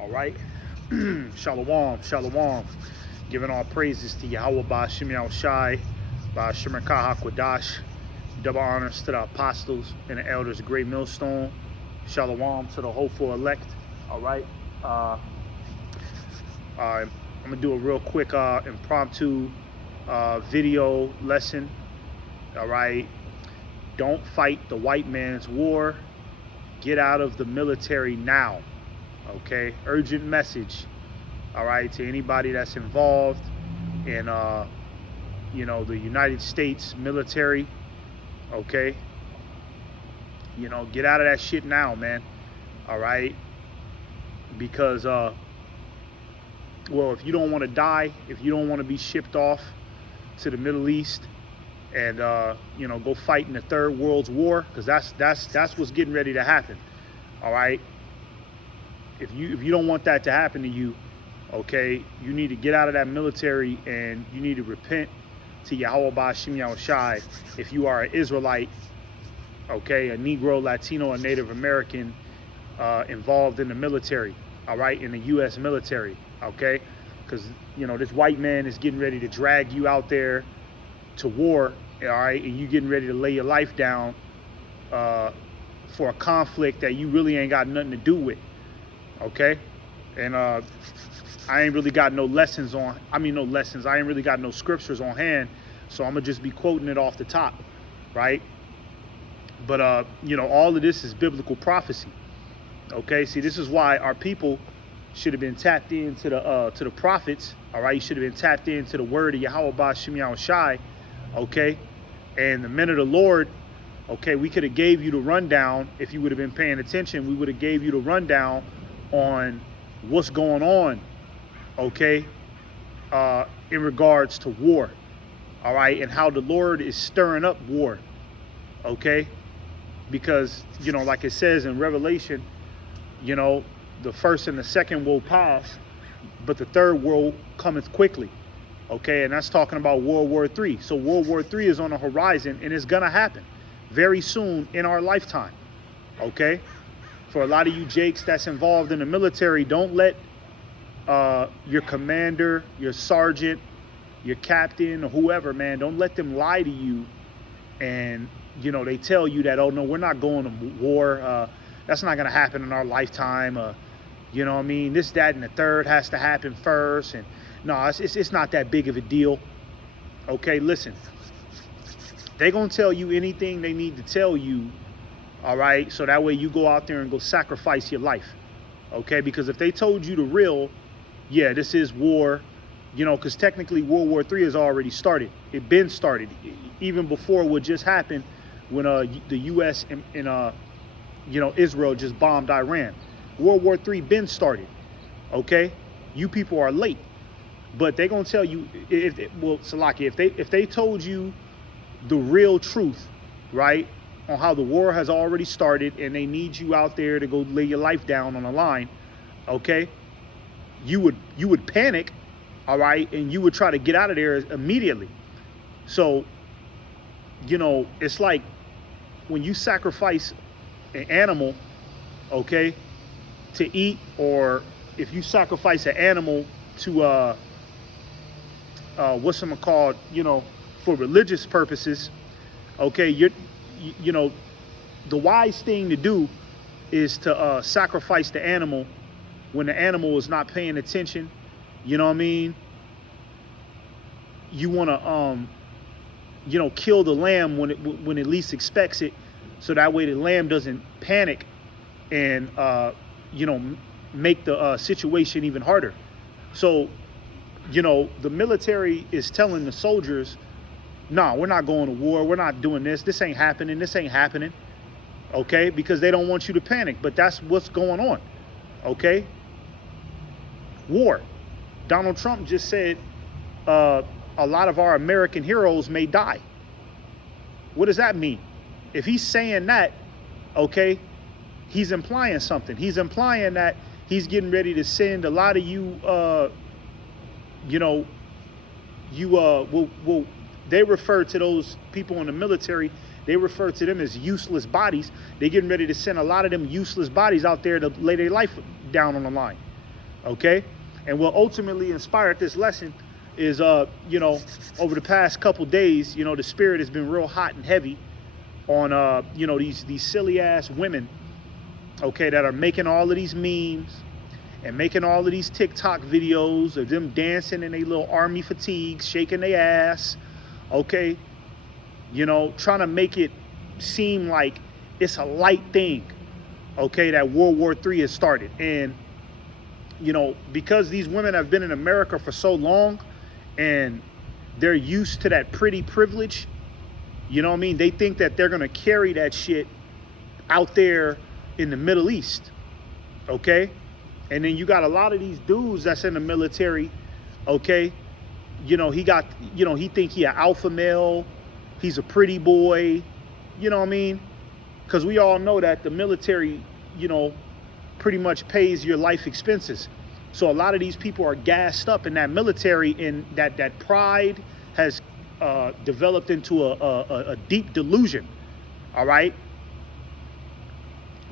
All right. Shalom, shalom. Giving all praises to Yahweh Ba'Shem Yahushai, Ba'Shem Rakah HaKodash. Double honors to the apostles and the elders of Great Millstone. Shalom to the hopeful elect. All right. I'm gonna do a real quick impromptu video lesson. All right. Don't fight the white man's war. Get out of the military now. Okay, urgent message. All right, to anybody that's involved in the United States military. Okay, get out of that shit now, man. All right, because well, if you don't want to die, if you don't want to be shipped off to the Middle East and go fight in the Third World War, because that's what's getting ready to happen. All right. If you don't want that to happen to you, okay, you need to get out of that military and you need to repent to Yahweh Ba'Shem Yahushai if you are an Israelite, okay, a Negro, Latino, or Native American involved in the military, all right, in the U.S. military, okay, because this white man is getting ready to drag you out there to war, all right, and you getting ready to lay your life down for a conflict that you really ain't got nothing to do with. Okay, and I ain't really got no lessons on, I ain't really got no scriptures on hand, so I'm gonna just be quoting it off the top, right? But all of this is biblical prophecy. Okay, see, this is why our people should have been tapped into the prophets. All right, you should have been tapped into the word of Yahweh Ba'Shem Yahushai. Okay, and the men of the Lord. Okay, we could have gave you the rundown if you would have been paying attention. We would have gave you the rundown on what's going on, okay, in regards to war, all right, and how the Lord is stirring up war, okay, because, like it says in Revelation, the first and the second will pass, but the third world cometh quickly, okay, and that's talking about World War III. So World War III is on the horizon, and it's gonna happen very soon in our lifetime, okay. For a lot of you jakes that's involved in the military, don't let your commander, your sergeant, your captain, or whoever, man, don't let them lie to you. And, they tell you that, oh, no, we're not going to war. That's not going to happen in our lifetime. This, that, and the third has to happen first. And no, it's not that big of a deal. Okay, listen, they're going to tell you anything they need to tell you. All right, so that way you go out there and go sacrifice your life, okay? Because if they told you the real, yeah, this is war, because technically World War III has already started. It been started, even before what just happened when the U.S. and Israel just bombed Iran. World War III been started, okay? You people are late, but they're gonna tell you Salaki, if they told you the real truth, right? On how the war has already started and they need you out there to go lay your life down on the line, okay, you would panic, all right, and you would try to get out of there immediately. So it's like when you sacrifice an animal, okay, to eat, or if you sacrifice an animal to what's it called, for religious purposes, okay, the wise thing to do is to sacrifice the animal when the animal is not paying attention. You know what I mean? You want to, kill the lamb when it least expects it, so that way the lamb doesn't panic and, make the situation even harder. So, the military is telling the soldiers, no, we're not going to war. We're not doing this. This ain't happening. This ain't happening. Okay? Because they don't want you to panic. But that's what's going on. Okay? War. Donald Trump just said a lot of our American heroes may die. What does that mean? If he's saying that, okay, he's implying something. He's implying that he's getting ready to send a lot of you, they refer to those people in the military, they refer to them as useless bodies. They're getting ready to send a lot of them useless bodies out there to lay their life down on the line. Okay? And what ultimately inspired this lesson is, you know, over the past couple days, you know, the spirit has been real hot and heavy on, you know, these silly ass women, okay, that are making all of these memes and making all of these TikTok videos of them dancing in their little army fatigues, shaking their ass, okay, you know, trying to make it seem like it's a light thing, okay, that World War III has started. And, you know, because these women have been in America for so long and they're used to that pretty privilege, you know what I mean? They think that they're going to carry that shit out there in the Middle East, okay? And then you got a lot of these dudes that's in the military, okay? You know, he got, you know, he think he an alpha male. He's a pretty boy. You know what I mean? Because we all know that the military, you know, pretty much pays your life expenses. So a lot of these people are gassed up in that military, and that pride has developed into a deep delusion, all right?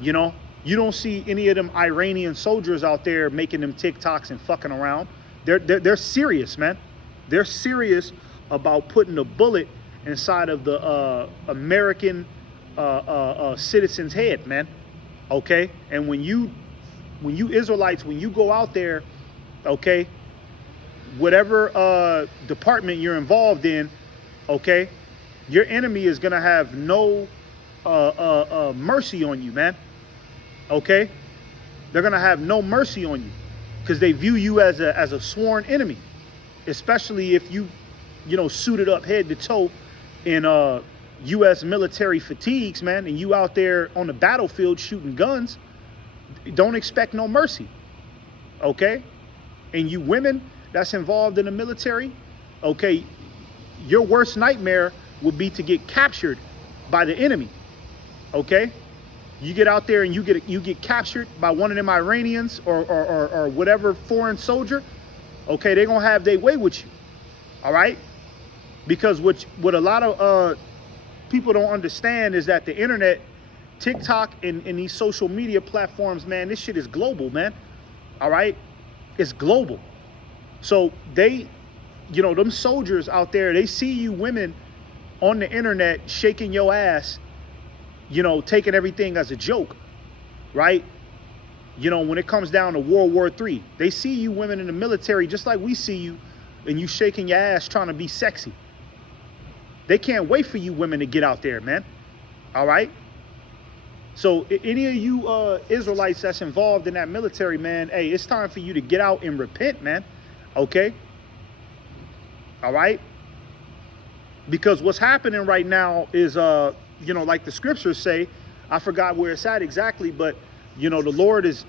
You know? You don't see any of them Iranian soldiers out there making them TikToks and fucking around. They're serious, man. They're serious about putting a bullet inside of the American citizen's head, man. Okay? And when you Israelites, when you go out there, okay, whatever department you're involved in, okay, your enemy is gonna have no mercy on you, man. Okay, they're gonna have no mercy on you because they view you as a sworn enemy, especially if you know, suited up head to toe in U.S. military fatigues, man, and you out there on the battlefield shooting guns. Don't expect no mercy, okay? And you women that's involved in the military, okay, your worst nightmare would be to get captured by the enemy, okay? You get out there and you get captured by one of them Iranians or whatever foreign soldier, okay, they're gonna have their way with you, all right? Because what a lot of people don't understand is that the internet, TikTok, and these social media platforms, man, this shit is global, man, all right? It's global. So they, you know, them soldiers out there, they see you women on the internet shaking your ass, you know, taking everything as a joke, right? You know, when it comes down to World War III, they see you women in the military just like we see you, and you shaking your ass trying to be sexy. They can't wait for you women to get out there, man. All right? So any of you Israelites that's involved in that military, man, hey, it's time for you to get out and repent, man. Okay? All right? Because what's happening right now is, you know, like the scriptures say, I forgot where it's at exactly, but, you know, the Lord is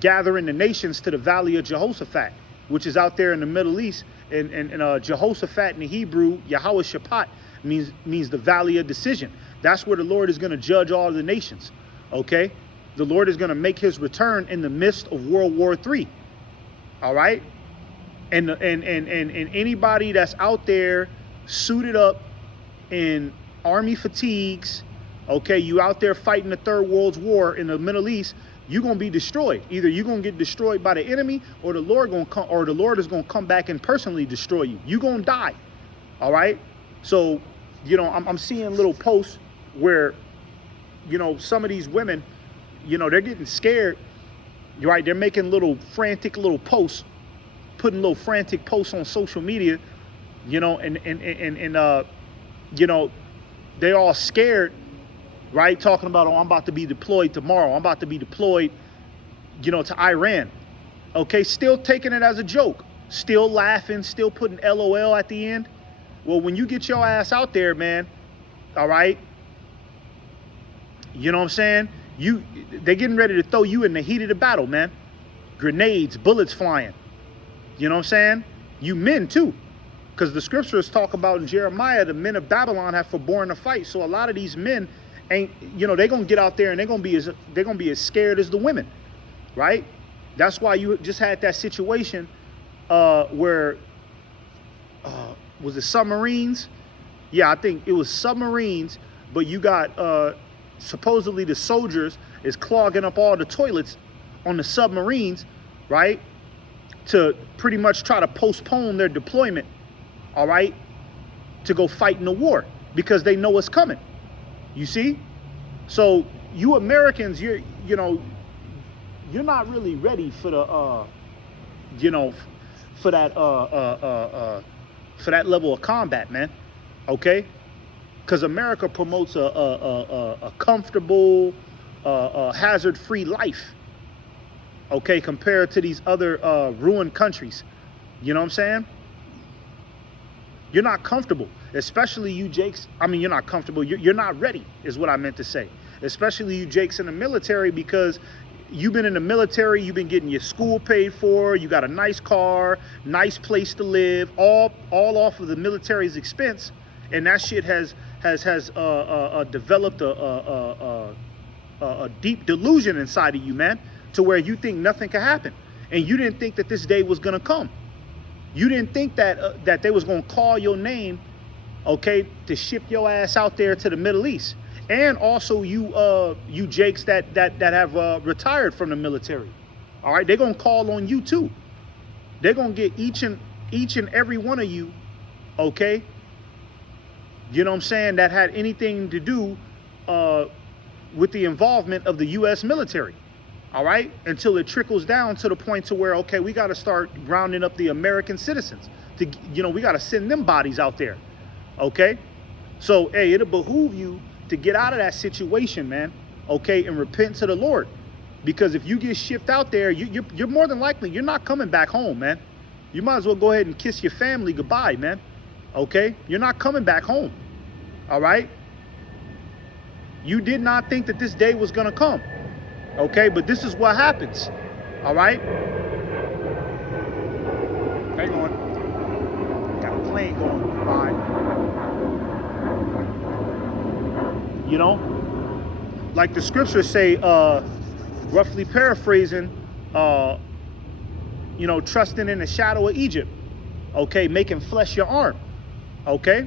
gathering the nations to the valley of Jehoshaphat, which is out there in the Middle East. And Jehoshaphat in the Hebrew, Yahweh Shaphat, means the valley of decision. That's where the Lord is going to judge all of the nations, okay? The Lord is going to make his return in the midst of World War III, all right? And anybody that's out there suited up in army fatigues, okay, you out there fighting the Third World War in the Middle East, you're gonna be destroyed. Either you're gonna get destroyed by the enemy, or the Lord is gonna come back and personally destroy you. You're gonna die. All right. So, you know, I'm seeing little posts where, you know, some of these women, you know, they're getting scared. Right? They're making little frantic little posts, putting little frantic posts on social media, you know, and you know, they all scared, right? Talking about, oh, I'm about to be deployed tomorrow. I'm about to be deployed, you know, to Iran. Okay, still taking it as a joke, still laughing, still putting LOL at the end. Well, when you get your ass out there, man, all right, you know what I'm saying? They're getting ready to throw you in the heat of the battle, man. Grenades, bullets flying. You know what I'm saying? You men too. Because the scriptures talk about in Jeremiah, the men of Babylon have forborne to fight. So a lot of these men ain't, you know, they're gonna get out there and they're gonna be as scared as the women, right? That's why you just had that situation where was it submarines? Yeah, I think it was submarines, but you got supposedly the soldiers is clogging up all the toilets on the submarines, right, to pretty much try to postpone their deployment, all right, to go fight in the war because they know it's coming. You see? So you Americans, you're not really ready for the for that level of combat, man. Okay? Because America promotes a comfortable, hazard-free life. Okay, compared to these other ruined countries. You know what I'm saying? You're not comfortable, especially you Jakes. I mean, you're not comfortable. You're not ready, is what I meant to say. Especially you Jakes in the military, because you've been in the military, you've been getting your school paid for, you got a nice car, nice place to live, all off of the military's expense, and that shit has developed a deep delusion inside of you, man, to where you think nothing can happen, and you didn't think that this day was gonna come. You didn't think that that they was gonna call your name, okay, to ship your ass out there to the Middle East. And also you Jakes that have retired from the military. All right, they're gonna call on you too. They're gonna get each and every one of you, okay, you know what I'm saying, that had anything to do with the involvement of the US military. All right, until it trickles down to the point to where, okay, we got to start rounding up the American citizens to, we got to send them bodies out there. Okay, so hey, it'll behoove you to get out of that situation, man. Okay, and repent to the Lord, because if you get shipped out there, you're more than likely you're not coming back home, man. You might as well go ahead and kiss your family goodbye, man. Okay, you're not coming back home. All right, you did not think that this day was gonna come. Okay, but this is what happens. All right, hang on, got a plane going by. You know, like the scriptures say, roughly paraphrasing, trusting in the shadow of Egypt. Okay, making flesh your arm. Okay,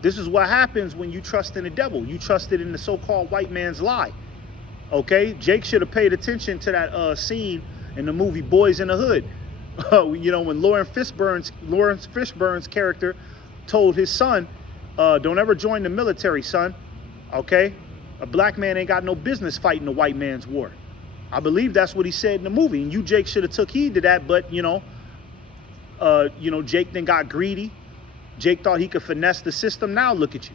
this is what happens when you trust in the devil. You trusted in the so-called white man's lie. Okay, Jake should have paid attention to that scene in the movie Boys in the Hood. When Lawrence Fishburne's character told his son, don't ever join the military, son. Okay, a black man ain't got no business fighting the white man's war. I believe that's what he said in the movie, and you Jake should have took heed to that. But Jake then got greedy. Jake thought he could finesse the system. Now look at you.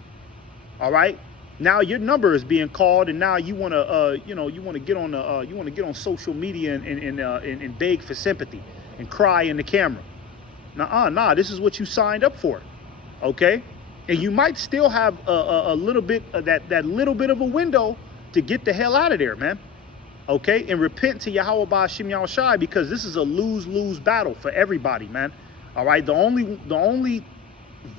All right. Now your number is being called, and now you want to get on social media and beg for sympathy and cry in the camera. Nah, this is what you signed up for, okay? And you might still have a little bit of that little bit of a window to get the hell out of there, man. Okay, and repent to Yahweh Ba'Shem Yahushai, because this is a lose-lose battle for everybody, man. All right, the only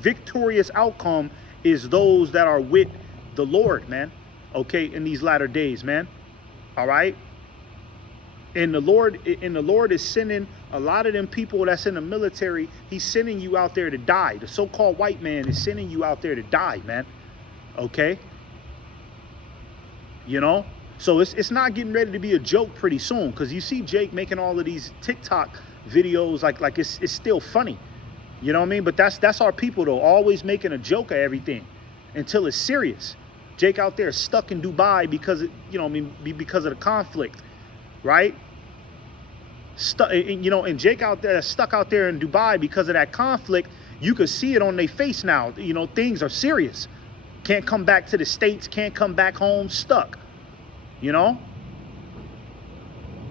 victorious outcome is those that are with the Lord, man. Okay, in these latter days, man. All right, and the Lord is sending a lot of them people that's in the military. He's sending you out there to die. The so-called white man is sending you out there to die, man. Okay, so it's not getting ready to be a joke pretty soon, because you see Jake making all of these TikTok videos like it's still funny. You know what I mean? But that's our people, though, always making a joke of everything until it's serious. Jake out there stuck in Dubai because because of the conflict, right? And Jake out there stuck out there in Dubai because of that conflict. You could see it on their face now. Things are serious. Can't come back to the States, can't come back home, stuck.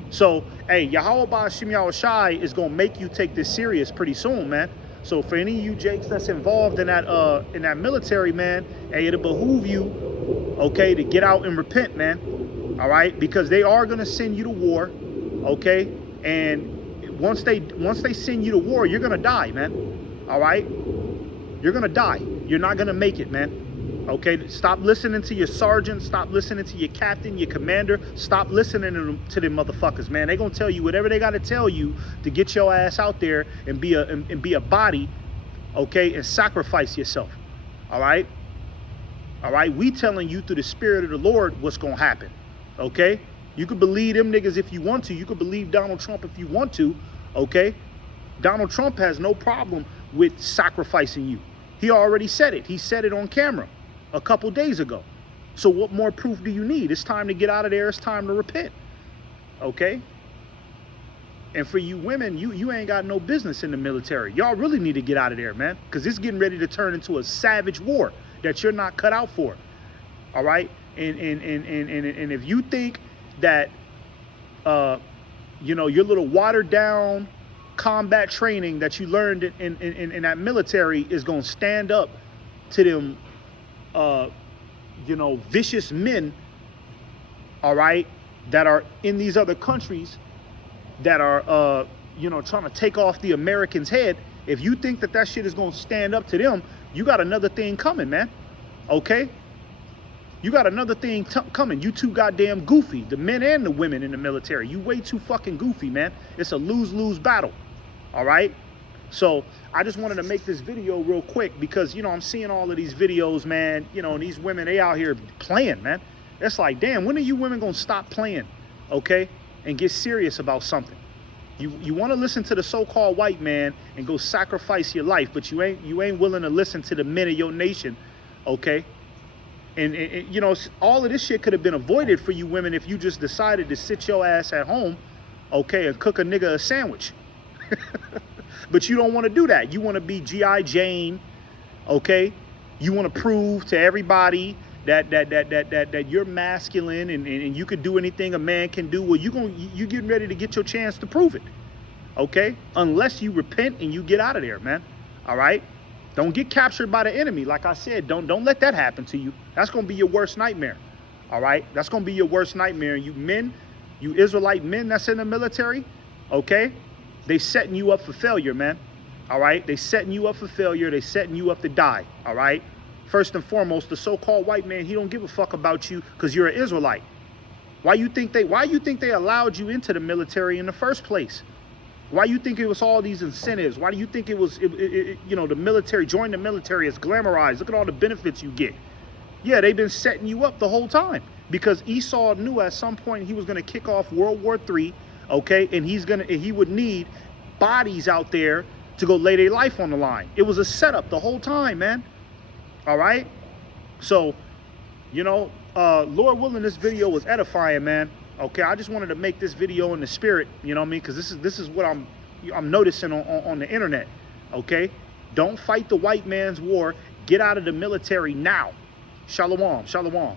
So, hey, Yahweh Ba'Shem Yahushai is gonna make you take this serious pretty soon, man. So for any of you Jakes that's involved in that military, man, hey, it'll behoove you, okay, to get out and repent, man. All right, because they are gonna send you to war, okay, and once they send you to war, you're gonna die, man. All right, you're gonna die. You're not gonna make it, man. Okay, stop listening to your sergeant. Stop listening to your captain, your commander. Stop listening to them motherfuckers, man. They gonna tell you whatever they gotta tell you to get your ass out there and be a body, okay, and sacrifice yourself. All right, all right. We telling you through the Spirit of the Lord what's gonna happen, okay. You could believe them niggas if you want to. You could believe Donald Trump if you want to, okay? Donald Trump has no problem with sacrificing you. He already said it. He said it on camera a couple days ago. So what more proof do you need? It's time to get out of there. It's time to repent, okay? And for you women, you ain't got no business in the military. Y'all really need to get out of there, man, because it's getting ready to turn into a savage war that you're not cut out for, all right? And if you think that, you know, your little watered down combat training that you learned in that military is going to stand up to them, you know, vicious men, all right, that are in these other countries that are, you know, trying to take off the Americans' head. If you think that that shit is going to stand up to them, you got another thing coming, man, okay? You got another thing coming. You too goddamn goofy, the men and the women in the military. You way too fucking goofy, man. It's a lose-lose battle, all right? So I just wanted to make this video real quick because, you know, I'm seeing all of these videos, man, you know, and these women, they out here playing, man. It's like, damn, when are you women going to stop playing, okay, and get serious about something? You want to listen to the so-called white man and go sacrifice your life, but you ain't willing to listen to the men of your nation, okay? And you know, all of this shit could have been avoided for you women if you just decided to sit your ass at home, okay, and cook a nigga a sandwich. But you don't want to do that. You want to be G.I. Jane, okay? You want to prove to everybody that you're masculine and you could do anything a man can do. Well, you getting ready to get your chance to prove it, okay? Unless you repent and you get out of there, man. All right? Don't get captured by the enemy. Like I said, don't let that happen to you. That's going to be your worst nightmare. All right? That's going to be your worst nightmare. You men, you Israelite men that's in the military, okay? They setting you up for failure, man. All right? They setting you up for failure. They setting you up to die. All right? First and foremost, the so-called white man, he don't give a fuck about you because you're an Israelite. Why you think they allowed you into the military in the first place? Why you think it was all these incentives? Why do you think it was, you know, the military, join the military is glamorized? Look at all the benefits you get. Yeah, they've been setting you up the whole time because Esau knew at some point he was going to kick off World War III, okay? And he would need bodies out there to go lay their life on the line. It was a setup the whole time, man. All right? So, you know, Lord willing, this video was edifying, man. Okay, I just wanted to make this video in the spirit, you know what I mean? Because this is what I'm noticing on the internet, okay? Don't fight the white man's war. Get out of the military now. Shalom, shalom.